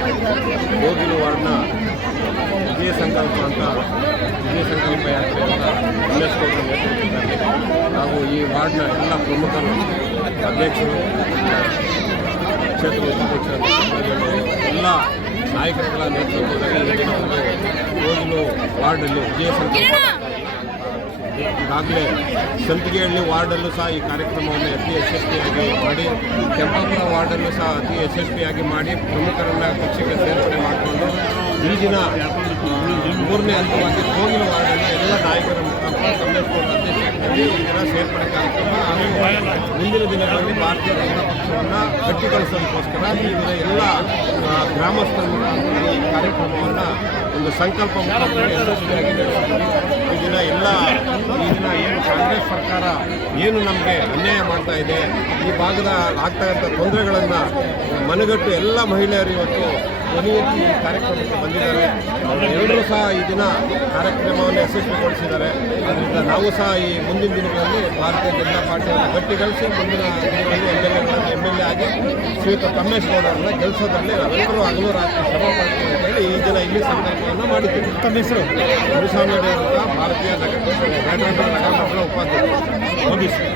ಗೋಗಿಲು ವಾರ್ಡ್ನ ವಿಜಯ ಸಂಕಲ್ಪ ಅಂತ ವಿಜಯ ಸಂಕಲ್ಪ ಯಾತ್ರೆ ಅಂತ ನಡೆಸ್ಕೊಂಡು ನೇತೃತ್ವದಲ್ಲಿ ನಾವು ಈ ವಾರ್ಡ್ನ ಎಲ್ಲ ಪ್ರಮುಖರು ಅಧ್ಯಕ್ಷರು ಕ್ಷೇತ್ರ ಉಪಾಧ್ಯಕ್ಷರ ನೇತೃತ್ವದಲ್ಲಿ ಎಲ್ಲ ನಾಯಕರುಗಳ ನೇತೃತ್ವದಲ್ಲಿ ಈ ದಿನ ಒಂದು ಗೋಗಿಲು ವಾರ್ಡಲ್ಲಿ ವಿಜಯ ಸಂಕಲ್ಪ ಈಗಾಗಲೇ ಸಂತಿಗೆಹಳ್ಳಿ ವಾರ್ಡಲ್ಲೂ ಸಹ ಈ ಕಾರ್ಯಕ್ರಮವನ್ನು ಅತಿ ಯಶಸ್ವಿಯಾಗಿ ಮಾಡಿ, ಕೆಂಪಾಪುರ ವಾರ್ಡಲ್ಲೂ ಸಹ ಅತಿ ಯಶಸ್ವಿಯಾಗಿ ಮಾಡಿ, ಪ್ರಮುಖರನ್ನ ಪಕ್ಷಕ್ಕೆ ಸೇರ್ಪಡೆ ಮಾಡಿಕೊಂಡು ಈ ದಿನ ಮೂರನೇ ಹಂತವಾಗಿ ಕೋಗಿಲ ವಾರ್ಡನ್ನು ಎಲ್ಲ ನಾಯಕರ ಮುಖಾಂತರ ಅಧ್ಯಕ್ಷತೆಯಲ್ಲಿ ಈ ದಿನ ಸೇರ್ಪಡೆ ಕಾರ್ಯಕ್ರಮ ಹಾಗೂ ಮುಂದಿನ ದಿನಗಳಲ್ಲಿ ಭಾರತೀಯ ಜನತಾ ಪಕ್ಷವನ್ನು ಗಟ್ಟಿಗೊಳಿಸೋದಕ್ಕೋಸ್ಕರ ಈ ದಿನ ಎಲ್ಲ ಗ್ರಾಮಸ್ಥರ ಮುಖಾಂತರ ಈ ಕಾರ್ಯಕ್ರಮವನ್ನು ಒಂದು ಸಂಕಲ್ಪ ಮುಖಾಂತರ ಯಶಸ್ವಿಯಾಗಿ ನಡೆಸಿದ್ದೀವಿ ಈ ದಿನ ಎಲ್ಲ ಕಾಂಗ್ರೆಸ್ ಸರ್ಕಾರ ಏನು ನಮಗೆ ಅನ್ಯಾಯ ಮಾಡ್ತಾ ಇದೆ, ಈ ಭಾಗದ ಆಗ್ತಾ ತೊಂದರೆಗಳನ್ನು ಮನಗಟ್ಟು ಎಲ್ಲ ಮಹಿಳೆಯರು ಇವತ್ತು ಕೊನೆಯಲ್ಲಿ ಈ ಕಾರ್ಯಕ್ರಮಕ್ಕೆ ಬಂದಿದ್ದಾರೆ. ಎಲ್ಲರೂ ಸಹ ಈ ದಿನ ಕಾರ್ಯಕ್ರಮವನ್ನು ಯಶಸ್ವಿಗೊಳಿಸಿದ್ದಾರೆ. ಅದರಿಂದ ನಾವು ಸಹ ಈ ಮುಂದಿನ ದಿನಗಳಲ್ಲಿ ಭಾರತೀಯ ಜನತಾ ಪಾರ್ಟಿಯನ್ನು ಗಟ್ಟಿಗೊಳಿಸಿ ಮುಂದಿನ ದಿನಗಳಲ್ಲಿ ಎಂ ಎಲ್ ಎಗಳನ್ನು ಎಂ ಎಲ್ ಎ ಆಗಿ ಶ್ರೀಯುತ ತಮ್ಮೇಶ್ಗೌಡರನ್ನ ಗೆಲ್ಲಿಸೋದ್ರಲ್ಲಿ ನಾವೆಲ್ಲರೂ ಹಗಲು ರಾತ್ರಿ ಶ್ರಮ ಪಡ್ತೀವಿ ಅಂತೇಳಿ ಈ ದಿನ ಇಲ್ಲಿ ಸಂಕಲ್ಪವನ್ನು ಮಾಡಿದ್ದೀವಿ. ತಮ್ಮ ಹೆಸರು? ಗುರುಸ್ವಾಮಿ ಅಂತ ಭಾರತೀಯ ನಗರ ನಗರ ನಗರ ಮಂಡಲ ಉಪಾಧ್ಯಕ್ಷ. ಮೋದಿ ಸರ್.